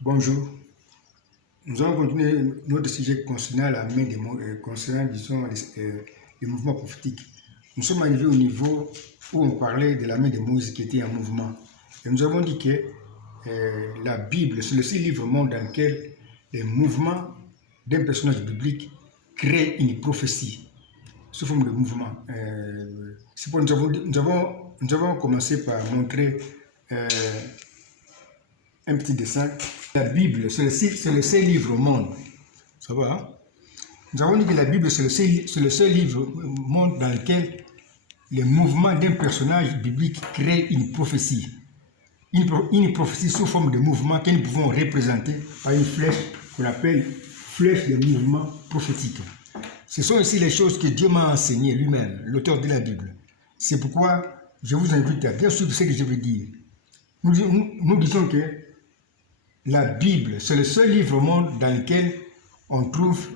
Bonjour. Nous allons continuer notre sujet concernant la main des mots, concernant, disons, les mouvements prophétiques. Nous sommes arrivés au niveau où on parlait de la main de Moïse qui était en mouvement. Et nous avons dit que la Bible, c'est le seul livre au monde dans lequel les mouvements d'un personnage biblique créent une prophétie sous forme de mouvement. C'est pour nous avons commencé par montrer un petit dessin. La Bible, c'est le seul livre au monde. Ça va, hein? Nous avons dit que la Bible, c'est le seul livre au monde dans lequel les mouvements d'un personnage biblique créent une prophétie. Une prophétie sous forme de mouvement que nous pouvons représenter par une flèche qu'on appelle flèche de mouvement prophétique. Ce sont ici les choses que Dieu m'a enseignées lui-même, l'auteur de la Bible. C'est pourquoi je vous invite à bien suivre ce que je veux dire. Nous disons que la Bible, c'est le seul livre au monde dans lequel on trouve,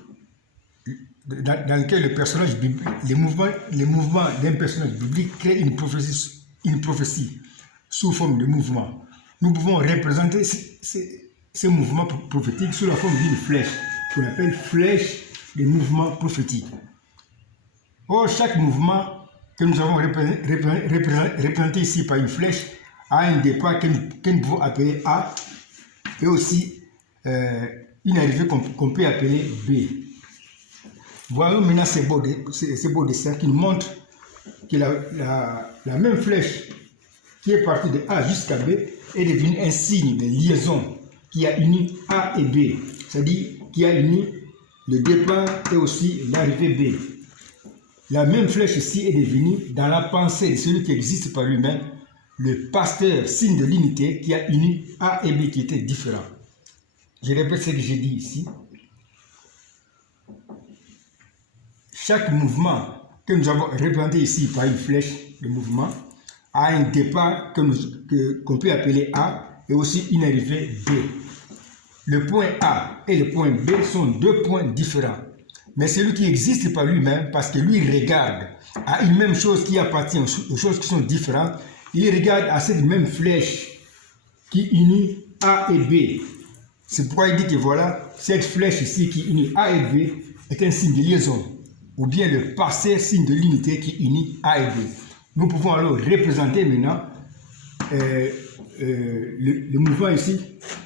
dans lequel le personnage biblique, les mouvements d'un personnage biblique créent une prophétie sous forme de mouvement. Nous pouvons représenter ces mouvements prophétiques sous la forme d'une flèche, qu'on appelle flèche de mouvement prophétique. Or, chaque mouvement que nous avons représenté ici par une flèche a un départ que nous pouvons appeler A, et aussi une arrivée qu'on peut appeler B. Voyons maintenant ces beaux dessins qui nous montrent que la même flèche qui est partie de A jusqu'à B est devenue un signe de liaison qui a uni A et B, c'est-à-dire qui a uni le départ et aussi l'arrivée B. La même flèche ici est devenue, dans la pensée de celui qui existe par lui-même, le pasteur, signe de l'unité, qui a uni A et B qui étaient différents. Je répète ce que j'ai dit ici. Chaque mouvement que nous avons représenté ici par une flèche de mouvement a un départ qu'on peut appeler A et aussi une arrivée B. Le point A et le point B sont deux points différents. Mais celui qui existe par lui-même, parce que lui regarde à une même chose qui appartient aux choses qui sont différentes, il regarde à cette même flèche qui unit A et B. C'est pourquoi il dit que voilà, cette flèche ici qui unit A et B est un signe de liaison, ou bien le passé, signe de l'unité qui unit A et B. Nous pouvons alors représenter maintenant le mouvement ici,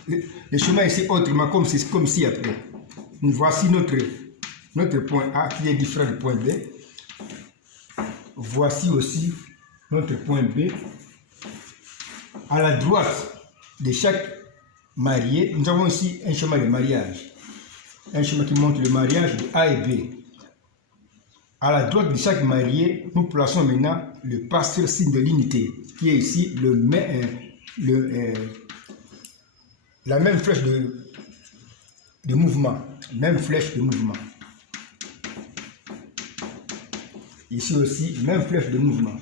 le chemin ici autrement, comme si après. Voici notre point A qui est différent du point B. Voici aussi notre point B. À la droite de chaque marié, nous avons ici un chemin de mariage. Un chemin qui montre le mariage de A et B. À la droite de chaque marié, nous plaçons maintenant le pasteur signe de l'unité, qui est ici la même flèche de mouvement. Même flèche de mouvement. Ici aussi, même flèche de mouvement.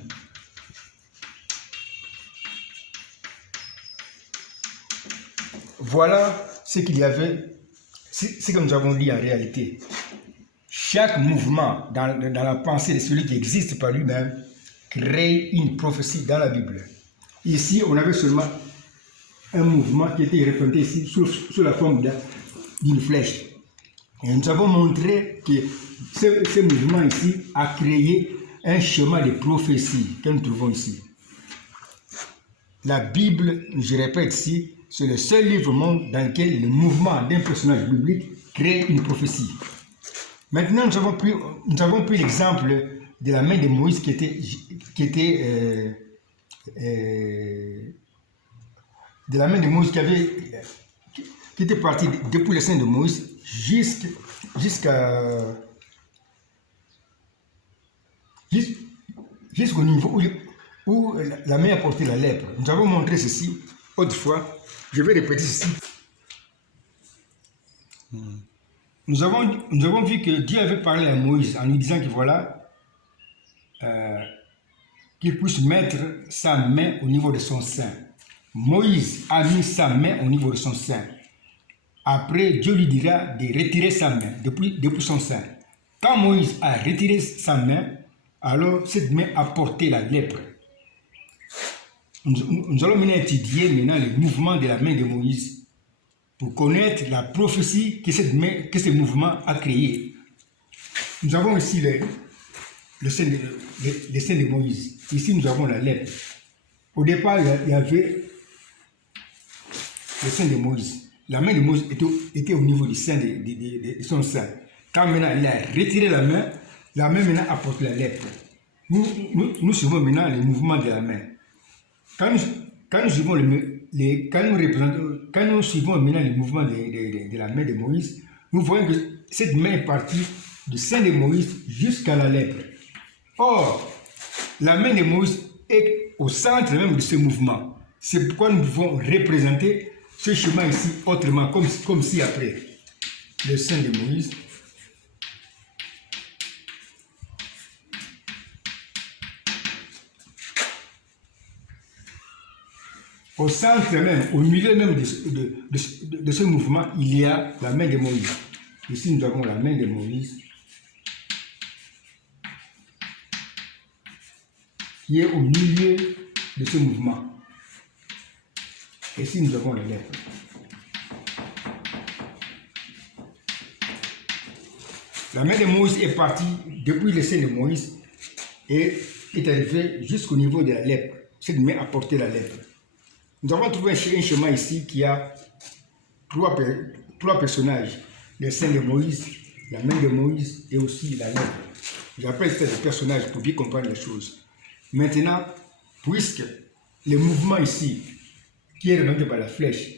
Voilà ce qu'il y avait, ce que nous avons dit en réalité. Chaque mouvement dans la pensée de celui qui existe par lui-même crée une prophétie dans la Bible. Ici, on avait seulement un mouvement qui était représenté ici sous la forme d'une flèche. Et nous avons montré que ce mouvement ici a créé un schéma de prophétie que nous trouvons ici. La Bible, je répète ici, c'est le seul livre au monde dans lequel le mouvement d'un personnage biblique crée une prophétie. Maintenant, nous avons pris l'exemple de la main de Moïse qui était partie depuis le sein de Moïse jusqu'au niveau où la main a porté la lèpre. Nous avons montré ceci autrefois. Je vais répéter ceci. Nous avons vu que Dieu avait parlé à Moïse en lui disant que voilà, qu'il puisse mettre sa main au niveau de son sein. Moïse a mis sa main au niveau de son sein. Après, Dieu lui dira de retirer sa main depuis son sein. Quand Moïse a retiré sa main, alors cette main a porté la lèpre. nous allons maintenant étudier maintenant le mouvement de la main de Moïse pour connaître la prophétie que ce mouvement a créé. Nous avons ici le sein de Moïse. Ici, nous avons la lèpre. Au départ, il y avait le sein de Moïse. La main de Moïse était au niveau du sein de son sein. Quand maintenant il a retiré la main maintenant apporte la lèpre. Nous suivons maintenant le mouvement de la main. Quand nous suivons maintenant le mouvement de la main de Moïse, nous voyons que cette main est partie du sein de Moïse jusqu'à la lèpre. Or, la main de Moïse est au centre même de ce mouvement. C'est pourquoi nous pouvons représenter ce chemin ici autrement, comme si après. Le sein de Moïse. Au centre même, au milieu même de ce mouvement, il y a la main de Moïse. Ici, nous avons la main de Moïse qui est au milieu de ce mouvement. Ici, nous avons la lèpre. La main de Moïse est partie depuis le sein de Moïse et est arrivée jusqu'au niveau de la lèpre. Cette main a porté la lèpre. Nous avons trouvé un schéma ici qui a trois personnages. Le sein de Moïse, la main de Moïse et aussi la lèpre. J'appelle ça des personnages pour bien comprendre les choses. Maintenant, puisque le mouvement ici, qui est représenté par la flèche,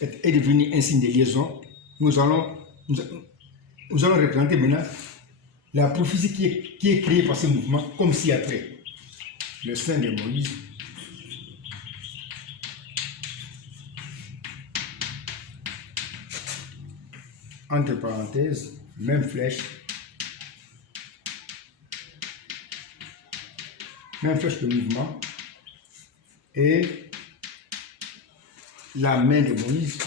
est devenu un signe de liaison, nous allons représenter maintenant la prophétie qui est créée par ce mouvement, comme si après. Le sein de Moïse. Entre parenthèses, même flèche de mouvement, et la main de Moïse,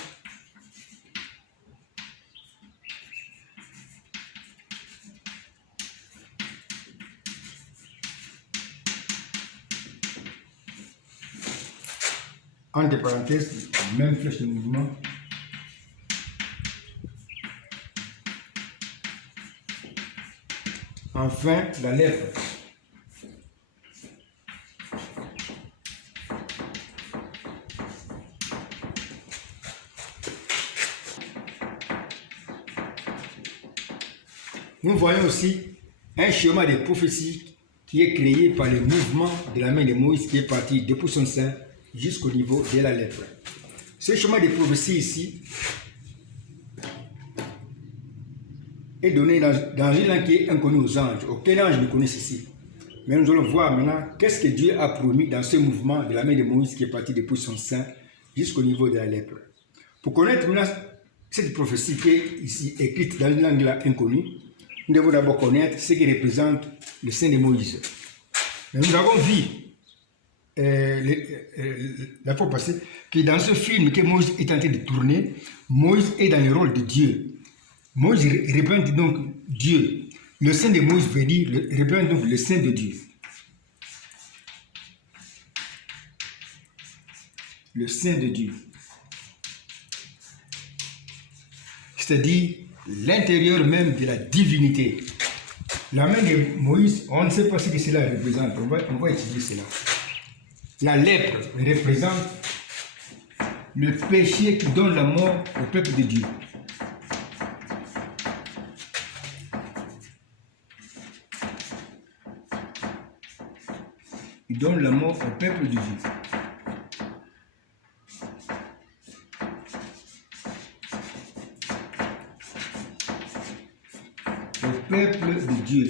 entre parenthèses, même flèche de mouvement, enfin la lèpre. Nous voyons aussi un schéma de prophétie qui est créé par le mouvement de la main de Moïse qui est parti depuis son sein jusqu'au niveau de la lèpre. Ce schéma de prophétie ici est donné dans une langue qui est inconnue aux anges. Aucun ange ne connaît ceci. Mais nous allons voir maintenant qu'est-ce que Dieu a promis dans ce mouvement de la main de Moïse qui est parti depuis son sein jusqu'au niveau de la lèpre. Pour connaître maintenant cette prophétie qui est ici écrite dans une langue inconnue, nous devons d'abord connaître ce qui représente le sein de Moïse. Mais nous avons vu la fois passée que dans ce film que Moïse est en train de tourner, Moïse est dans le rôle de Dieu. Moïse représente donc Dieu. Le sein de Moïse veut dire, représente donc le sein de Dieu. Le sein de Dieu. C'est-à-dire l'intérieur même de la divinité. La main de Moïse, on ne sait pas ce que cela représente. On va étudier cela. La lèpre représente le péché qui donne la mort au peuple de Dieu. Il donne la mort au peuple de Dieu. Peuple de Dieu.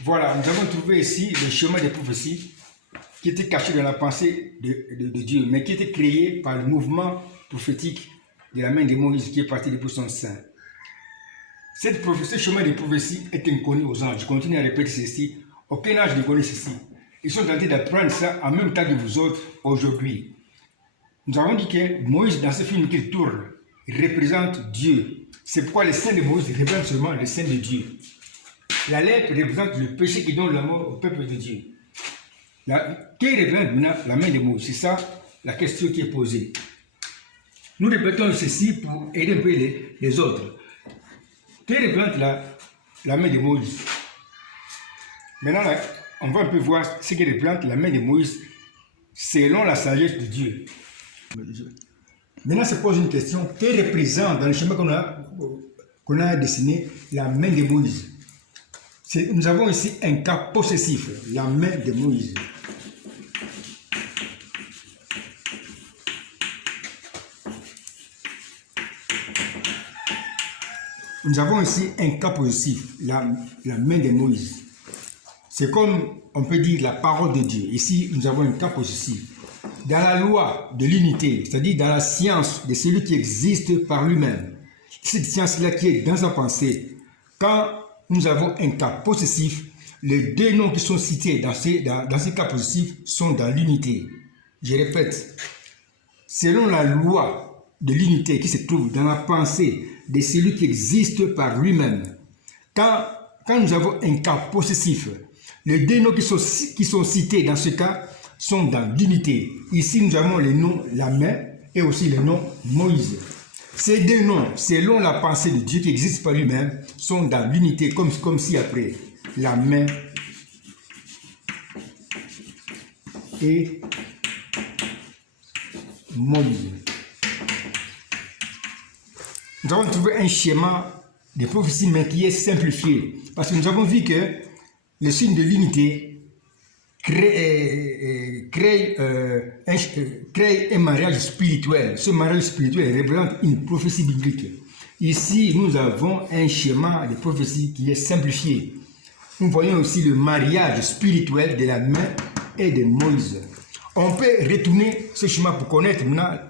Voilà, nous avons trouvé ici le chemin des prophéties qui était caché dans la pensée de Dieu, mais qui était créé par le mouvement prophétique de la main de Moïse qui est parti depuis son sein. Ce chemin des prophéties est inconnu aux anges. Je continue à répéter ceci. Aucun ange ne connaît ceci. Ils sont en train d'apprendre ça en même temps que vous autres aujourd'hui. Nous avons dit que Moïse, dans ce film qu'il tourne, il représente Dieu. C'est pourquoi le sein de Moïse représente seulement le sein de Dieu. la lèpre représente le péché qui donne la mort au peuple de Dieu. Qui représente maintenant la main de Moïse? C'est ça la question qui est posée. Nous répétons ceci pour aider un peu les autres. Qui représente la main de Moïse? Maintenant, là, on va un peu voir ce qui représente la main de Moïse selon la sagesse de Dieu. Maintenant, se pose une question. Qui représente dans le schéma qu'on a dessiné la main de Moïse? Nous avons ici un cas possessif, la main de Moïse. Nous avons ici un cas possessif, la main de Moïse. C'est comme on peut dire la parole de Dieu. Ici, nous avons un cas possessif. Dans la loi de l'unité, c'est-à-dire dans la science de celui qui existe par lui-même, cette science-là qui est dans sa pensée, quand nous avons un cas possessif, les deux noms qui sont cités dans ces cas possessifs sont dans l'unité. Je répète, selon la loi de l'unité qui se trouve dans la pensée de celui qui existe par lui-même, quand nous avons un cas possessif, les deux noms qui sont cités dans ce cas sont dans l'unité. Ici, nous avons les noms la main et aussi le nom Moïse. Ces deux noms, selon la pensée de Dieu qui existe par lui-même, sont dans l'unité, comme si après, la main et Moïse. Nous avons trouvé un schéma de prophétie, mais qui est simplifié. Parce que nous avons vu que le signe de l'unité crée un mariage spirituel. Ce mariage spirituel représente une prophétie biblique. Ici, nous avons un schéma de prophétie qui est simplifié. Nous voyons aussi le mariage spirituel de la main et de Moïse. On peut retourner ce schéma pour connaître maintenant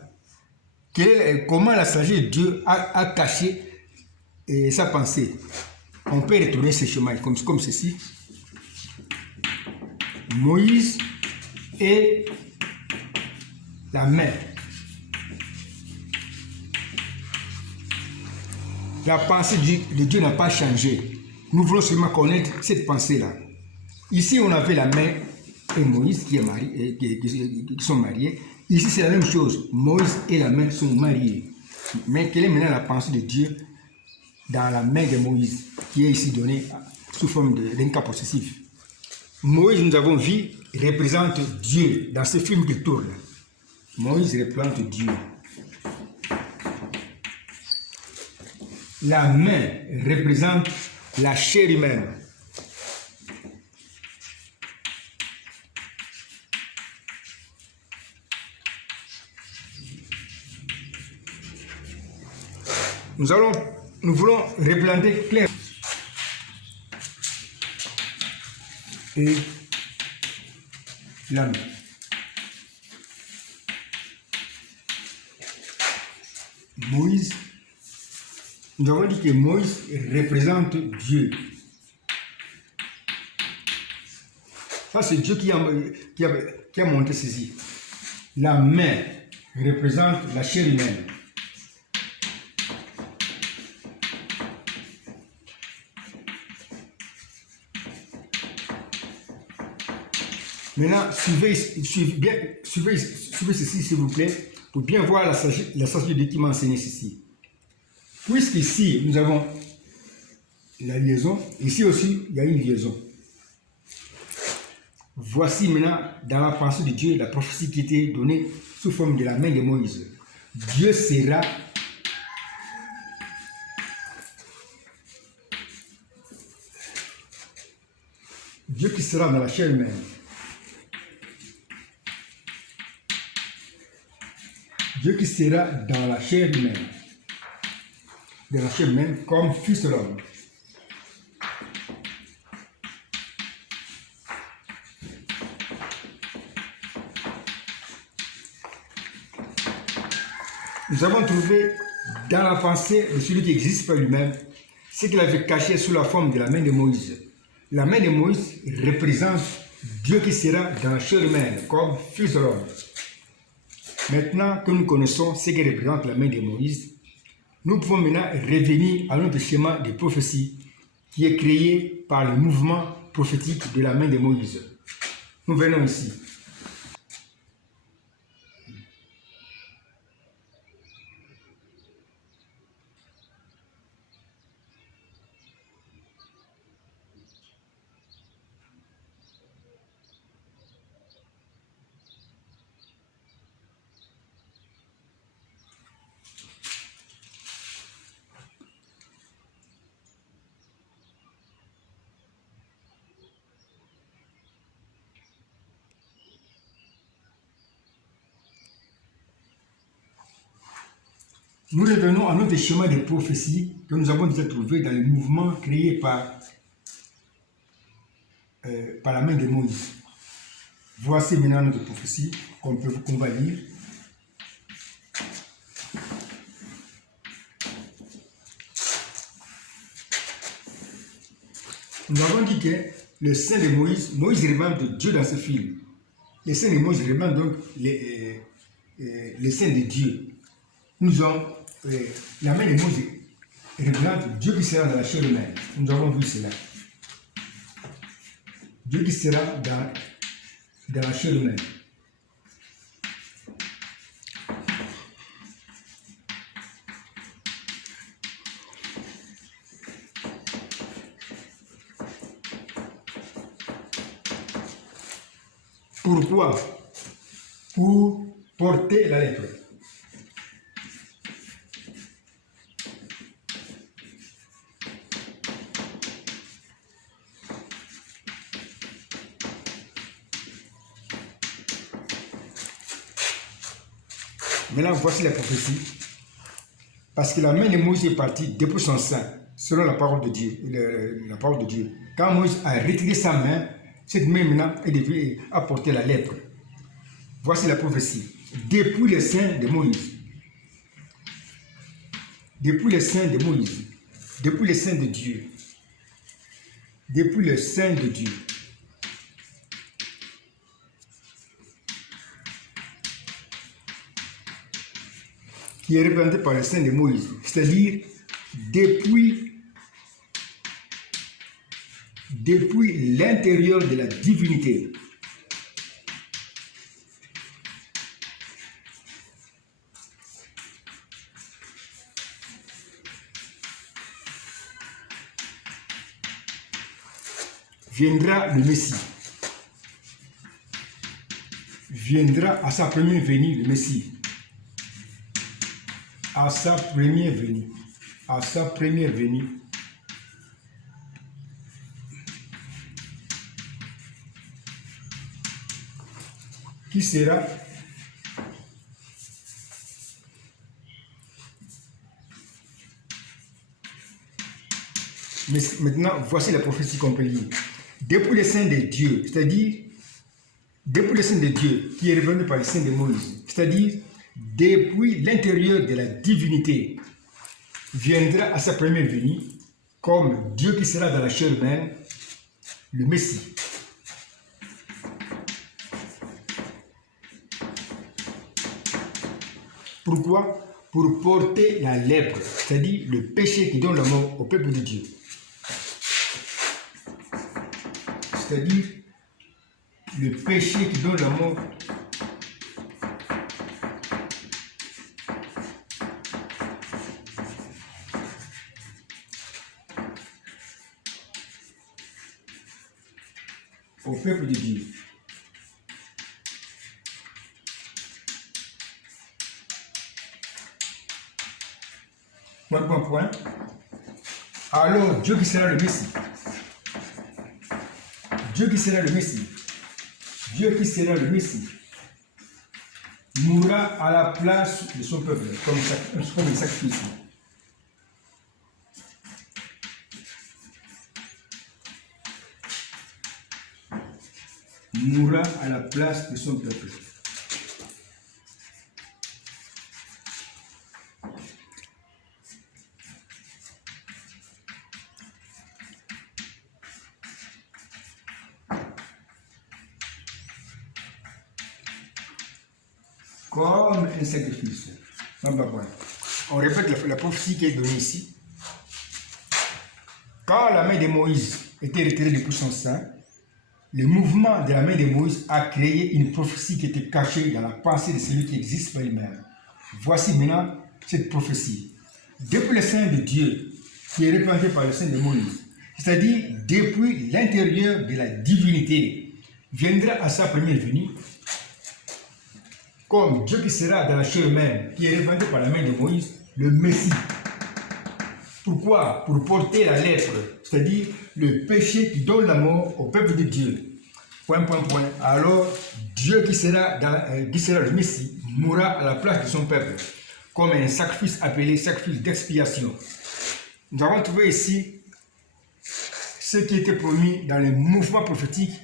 comment la sagesse de Dieu a caché sa pensée. On peut retourner ce schéma comme ceci. Moïse et la main. La pensée de Dieu n'a pas changé. Nous voulons seulement connaître cette pensée-là. Ici, on avait la main et Moïse qui sont mariés. Ici, c'est la même chose. Moïse et la main sont mariés. Mais quelle est maintenant la pensée de Dieu dans la main de Moïse, qui est ici donnée sous forme d'un cas possessif? Moïse, nous avons vu, représente Dieu dans ce film qui tourne. Moïse représente Dieu. La main représente la chair humaine. Nous voulons représenter clair. Et la main. Moïse, nous avons dit que Moïse représente Dieu. Ça, c'est Dieu qui a montré ceci. La main représente la chair humaine. Maintenant, suivez ceci, s'il vous plaît, pour bien voir la sagesse de Dieu qui m'a enseigné ceci. Puisqu'ici, nous avons la liaison, ici aussi, il y a une liaison. Voici maintenant, dans la pensée de Dieu, la prophétie qui était donnée sous forme de la main de Moïse. Dieu sera Dieu qui sera dans la chair humaine. Dieu qui sera dans la chair humaine. De la chair humaine comme fils de l'homme. Nous avons trouvé dans la pensée de celui qui existe par lui-même ce qu'il avait caché sous la forme de la main de Moïse. La main de Moïse représente Dieu qui sera dans la chair humaine comme fils de l'homme. Maintenant que nous connaissons ce qui représente la main de Moïse, nous pouvons maintenant revenir à notre schéma de prophétie qui est créé par le mouvement prophétique de la main de Moïse. Nous venons ici. Nous revenons à notre schéma de prophétie que nous avons déjà trouvé dans le mouvement créé par la main de Moïse. Voici maintenant notre prophétie qu'on va lire. Nous avons dit que le sein de Moïse représente Dieu dans ce film. Le sein de Moïse représente donc le sein de Dieu. Nous avons la main de Moïse représente Dieu qui sera dans la chair humaine. Nous avons vu cela. Dieu qui sera dans la chair humaine. Pourquoi? Pour porter la lettre. Maintenant, voici la prophétie. Parce que la main de Moïse est partie depuis son sein, selon la parole de Dieu. La parole de Dieu. Quand Moïse a retiré sa main, cette main maintenant est devenue à porter la lettre. Voici la prophétie. Depuis le sein de Moïse. Depuis le sein de Moïse. Depuis le sein de Dieu. Depuis le sein de Dieu. Qui est représenté par le sein de Moïse, c'est-à-dire depuis l'intérieur de la divinité. Viendra le Messie. Viendra à sa première venue le Messie. À sa première venue. À sa première venue. Qui sera mais maintenant, voici la prophétie qu'on peut lire. Depuis le sein de Dieu, c'est-à-dire depuis le sein de Dieu qui est revenu par le sein de Moïse, c'est-à-dire depuis l'intérieur de la divinité, viendra à sa première venue comme Dieu qui sera dans la chair humaine, le Messie. Pourquoi? Pour porter la lèpre, c'est-à-dire le péché qui donne la mort au peuple de Dieu. C'est-à-dire le péché qui donne la mort au peuple de Dieu. Point. Alors, Dieu qui sera le Messie. Dieu qui sera le Messie. Dieu qui sera le Messie mourra à la place de son peuple, comme un sacrifice. Mourra à la place de son peuple. Comme un sacrifice. On répète la prophétie qui est donnée ici. Quand la main de Moïse était retirée depuis son sein, le mouvement de la main de Moïse a créé une prophétie qui était cachée dans la pensée de celui qui existe par lui-même. Voici maintenant cette prophétie. Depuis le sein de Dieu, qui est représenté par le sein de Moïse, c'est-à-dire depuis l'intérieur de la divinité, viendra à sa première venue, comme Dieu qui sera dans la chair humaine, qui est représenté par la main de Moïse, le Messie. Pourquoi? Pour porter la lèpre, c'est-à-dire le péché qui donne la mort au peuple de Dieu. Point. Alors, Dieu qui sera le Messie mourra à la place de son peuple, comme un sacrifice appelé sacrifice d'expiation. Nous avons trouvé ici ce qui était promis dans les mouvements prophétiques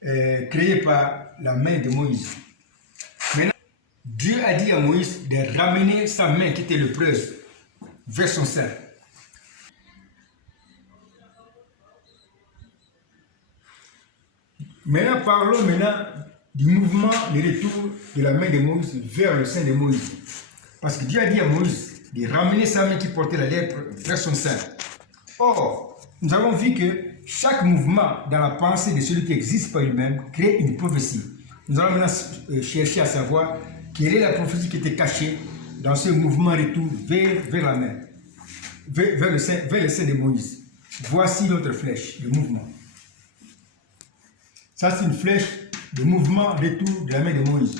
créés par la main de Moïse. Maintenant, Dieu a dit à Moïse de ramener sa main qui était lépreuse vers son sein. Maintenant, parlons du mouvement de retour de la main de Moïse vers le sein de Moïse. Parce que Dieu a dit à Moïse de ramener sa main qui portait la lèpre vers son sein. Or, nous avons vu que chaque mouvement dans la pensée de celui qui existe par lui-même crée une prophétie. Nous allons maintenant chercher à savoir quelle est la prophétie qui était cachée dans ce mouvement retour vers la main, vers le sein de Moïse. Voici notre flèche, le mouvement. Ça, c'est une flèche de mouvement retour de la main de Moïse.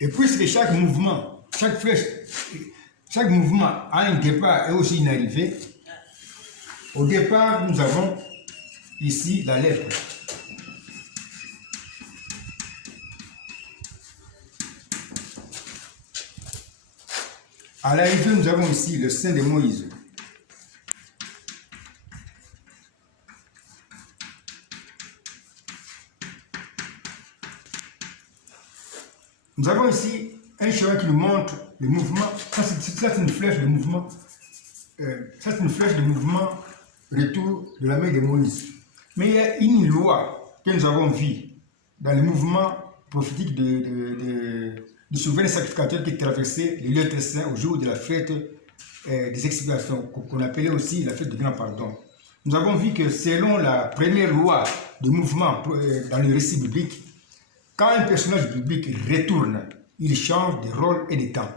Et puisque chaque mouvement, chaque flèche, chaque mouvement a un départ et aussi une arrivée, au départ, nous avons ici la lèpre. À l'arrivée, nous avons ici le sein de Moïse. Nous avons ici un chemin qui nous montre le mouvement. Ça, c'est une flèche de mouvement. Ça, c'est une flèche de mouvement retour de la main de Moïse. Mais il y a une loi que nous avons vue dans le mouvement prophétique du souverain sacrificateur qui traversait le lieu très saint au jour de la fête des expiations, qu'on appelait aussi la fête du grand pardon. Nous avons vu que selon la première loi de mouvement dans le récit biblique, quand un personnage biblique retourne, il change de rôle et de temps.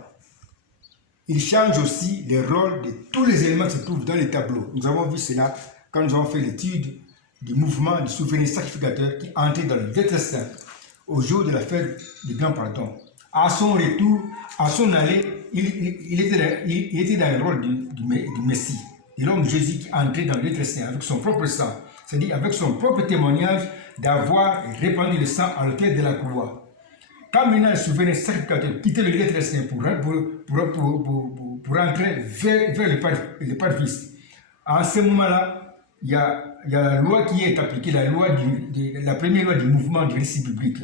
Il change aussi le rôle de tous les éléments qui se trouvent dans les tableaux. Nous avons vu cela quand nous avons fait l'étude du mouvement du souverain sacrificateur qui entrait dans le lieu très saint au jour de la fête du grand pardon. À son retour, à son allée, il était dans le rôle du Messie, de l'homme Jésus qui entrait dans le lieu très saint avec son propre sang, c'est-à-dire avec son propre témoignage d'avoir répandu le sang à l'autel de la croix. Quand maintenant le souverain sacrificateur quittait le lieu très saint pour entrer vers le parvis, à ce moment-là, il y a la loi qui est appliquée, la première loi du mouvement du récit biblique.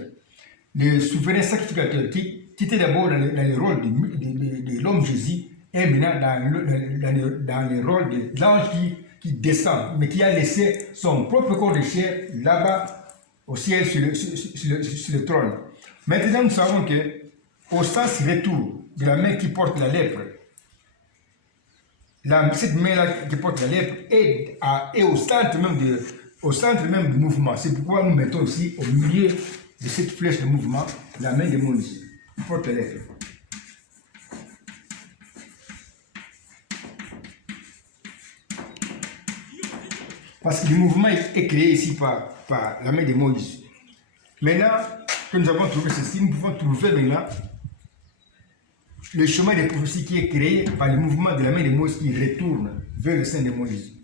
Le souverain sacrificateur qui était d'abord dans le rôle de l'homme Jésus est maintenant dans le rôle de l'ange qui descend, mais qui a laissé son propre corps de chair là-bas au ciel sur le trône. Maintenant, nous savons que au sens retour de la main qui porte la lèpre, cette main-là qui porte la lèpre est au centre même du mouvement. C'est pourquoi nous mettons aussi au milieu de cette flèche de mouvement la main de Moïse qui porte la lèpre. Parce que le mouvement est créé ici par la main de Moïse. Maintenant que nous avons trouvé ceci, nous pouvons trouver maintenant le chemin des prophéties qui est créé par le mouvement de la main de Moïse qui retourne vers le sein de Moïse.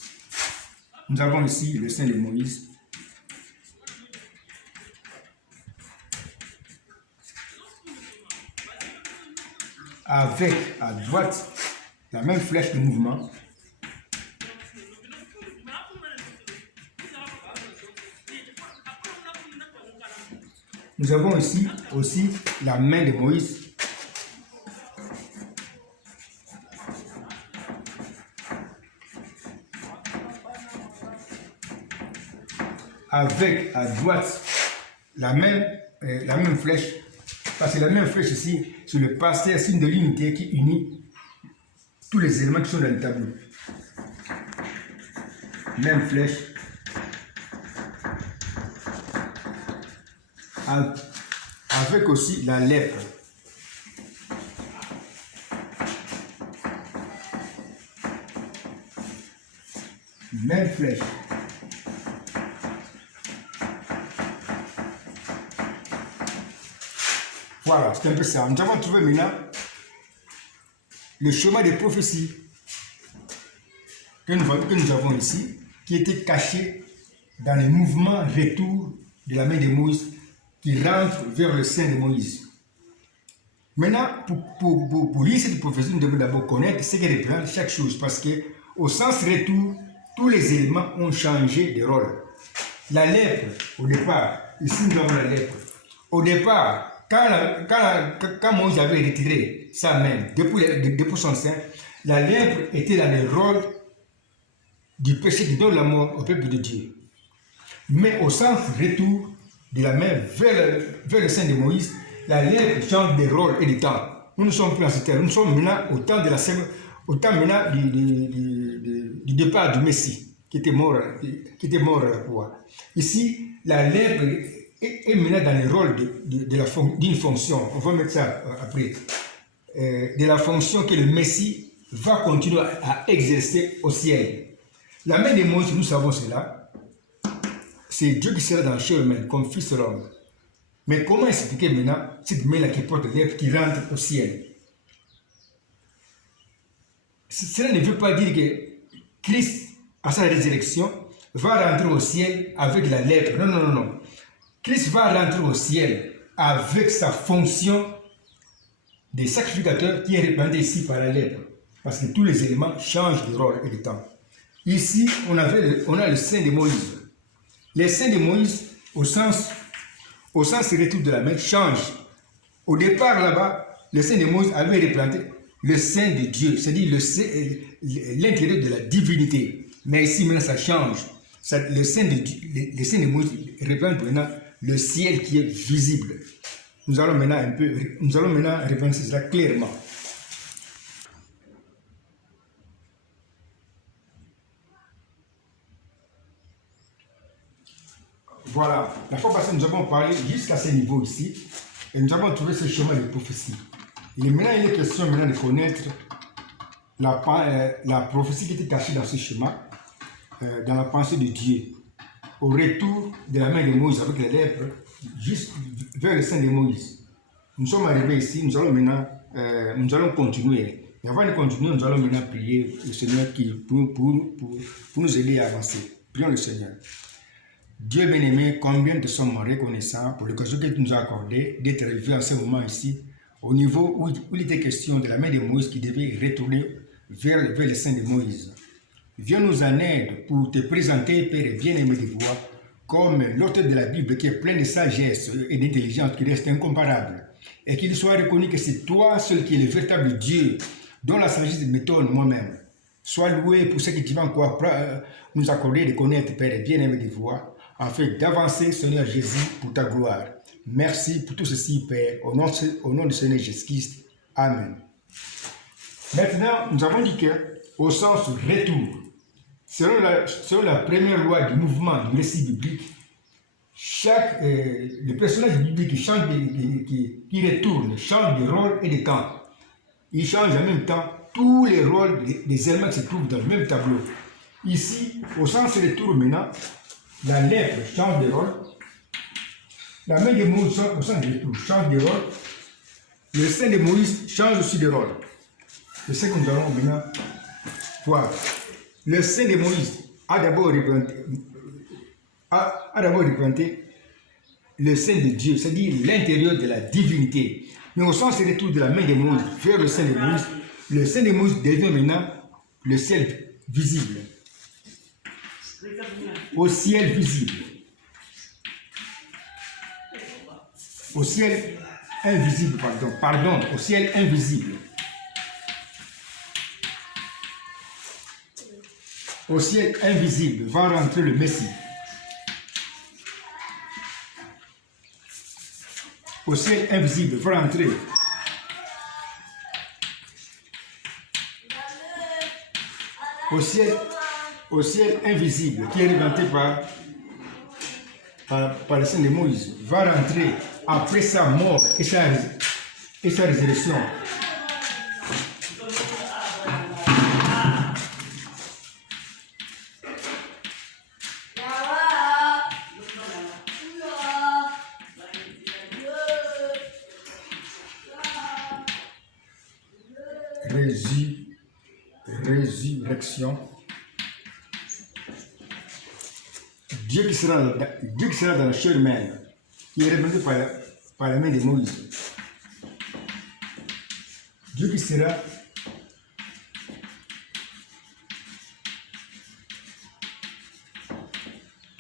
Nous avons ici le sein de Moïse. Avec à droite la même flèche de mouvement. Nous avons ici aussi la main de Moïse. Avec à droite la même flèche, parce que la même flèche ici, c'est le pasteur, signe de l'unité qui unit tous les éléments qui sont dans le tableau. Même flèche. Avec aussi la lèpre. Même flèche. Voilà, c'est un peu ça. Nous avons trouvé maintenant le chemin des prophéties que nous avons ici, qui était caché dans les mouvements retour de la main de Moïse qui rentre vers le sein de Moïse. Maintenant, pour lire cette prophétie, nous devons d'abord connaître ce qui représente chaque chose, parce que au sens retour, tous les éléments ont changé de rôle. La lèpre, au départ, ici nous avons la lèpre. Au départ, quand Moïse avait retiré sa main depuis son sein, la lèpre était dans le rôle du péché qui donne la mort au peuple de Dieu. Mais au sens retour de la main vers le sein de Moïse, la lèpre change de rôle et de temps. Nous ne sommes plus en ce terme, nous sommes maintenant au temps maintenant du départ du Messie, qui était mort à la croix. Ici, la lèpre est maintenant dans le rôle d'une fonction, on va mettre ça après, de la fonction que le Messie va continuer à exercer au ciel. La main de Moïse, nous savons cela, c'est Dieu qui sera dans le chair humaine, comme fils de l'homme. Mais comment expliquer maintenant cette main-là qui porte l'herbe, qui rentre au ciel? Cela ne veut pas dire que Christ, à sa résurrection, va rentrer au ciel avec la lèpre. Non, non, non, non. Christ va rentrer au ciel avec sa fonction de sacrificateur qui est représentée ici par la lèpre. Parce que tous les éléments changent de rôle et de temps. Ici, on a le sein de Moïse. Les seins de Moïse, au sens retour de la main, changent. Au départ, là-bas, le sein de Moïse avait représenté le sein de Dieu, c'est-à-dire l'intérieur de la divinité. Mais ici, maintenant, ça change. Le sein de Moïse représente maintenant le ciel qui est visible. Nous allons maintenant reprendre cela clairement. Voilà, la fois passée, nous avons parlé jusqu'à ce niveau ici, et nous avons trouvé ce chemin de prophétie. Et maintenant, il est question de connaître la prophétie qui était cachée dans ce chemin, dans la pensée de Dieu, au retour de la main de Moïse avec les lèpres, juste vers le sein de Moïse. Nous sommes arrivés ici, nous allons continuer. Et avant de continuer, nous allons maintenant prier le Seigneur pour nous aider à avancer. Prions le Seigneur. Dieu bien-aimé, combien nous sommes reconnaissants pour l'occasion que tu nous as accordée d'être arrivés en ce moment ici, au niveau où il était question de la main de Moïse qui devait retourner vers le sein de Moïse. Viens nous en aide pour te présenter, Père bien-aimé de voix, comme l'auteur de la Bible qui est plein de sagesse et d'intelligence qui reste incomparable, et qu'il soit reconnu que c'est toi seul qui est le véritable Dieu, dont la sagesse m'étonne moi-même. Sois loué pour ce que tu vas encore nous accorder de connaître, Père bien-aimé de voix, afin d'avancer, Seigneur Jésus, pour ta gloire. Merci pour tout ceci, Père, au nom du Seigneur Jésus-Christ. Amen. Maintenant, nous avons dit qu'au sens retour, selon la première loi du mouvement du récit biblique, le personnage biblique qui retourne change de rôle et de temps. Il change en même temps tous les rôles des éléments qui se trouvent dans le même tableau. Ici, au sens retour maintenant, la lèpre change de rôle, la main de Moïse au sens retour change de rôle, le sein de Moïse change aussi de rôle. C'est ce que nous allons maintenant voir. Le sein de Moïse a d'abord représenté le sein de Dieu, c'est-à-dire l'intérieur de la divinité. Mais au sens retour de la main de Moïse vers le sein de Moïse, le sein de Moïse devient maintenant le ciel visible. Au ciel visible. au ciel invisible, pardon, au ciel invisible. Au ciel invisible va rentrer le Messie. Au ciel invisible va rentrer au ciel invisible qui est représenté par le sein de Moïse, va rentrer après sa mort et sa résurrection. Résurrection. Dieu qui sera dans la chair humaine, qui est représenté par la main de Moïse. Dieu qui sera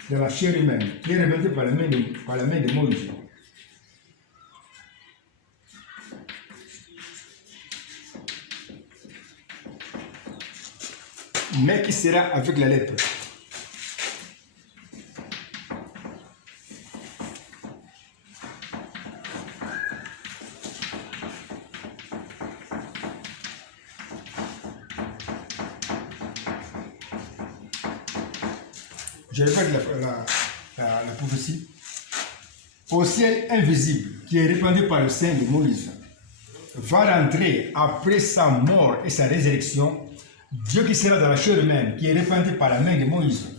dans la chair humaine, qui est représenté par la main de Moïse. Mais qui sera avec la lèpre. Je répète la prophétie. Au ciel invisible, qui est répandu par le sein de Moïse, va rentrer après sa mort et sa résurrection, Dieu qui sera dans la chair humaine, qui est répandu par la main de Moïse,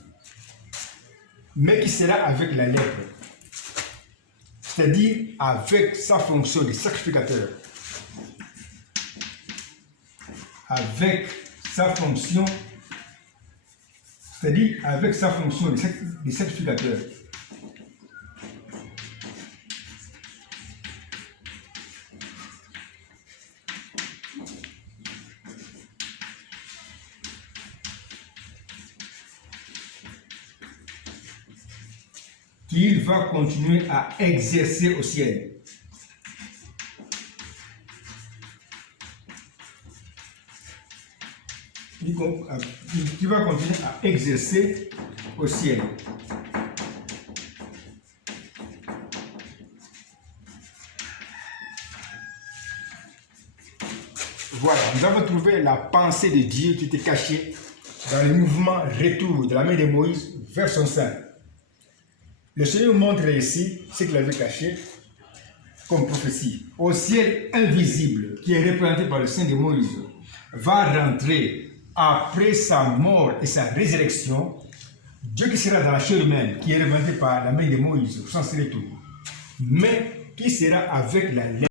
mais qui sera avec la lèpre, c'est-à-dire avec sa fonction de sacrificateur, avec sa fonction, c'est-à-dire avec sa fonction de sacrificateur. Qu'il va continuer à exercer au ciel. Qui va continuer à exercer au ciel. Voilà, nous avons trouvé la pensée de Dieu qui était cachée dans le mouvement retour de la main de Moïse vers son sein. Le Seigneur montre ici ce qu'il avait caché comme prophétie. Au ciel invisible, qui est représenté par le sein de Moïse, va rentrer après sa mort et sa résurrection, Dieu qui sera dans la chair humaine, qui est représenté par la main de Moïse, sans retour, mais qui sera avec la lèpre.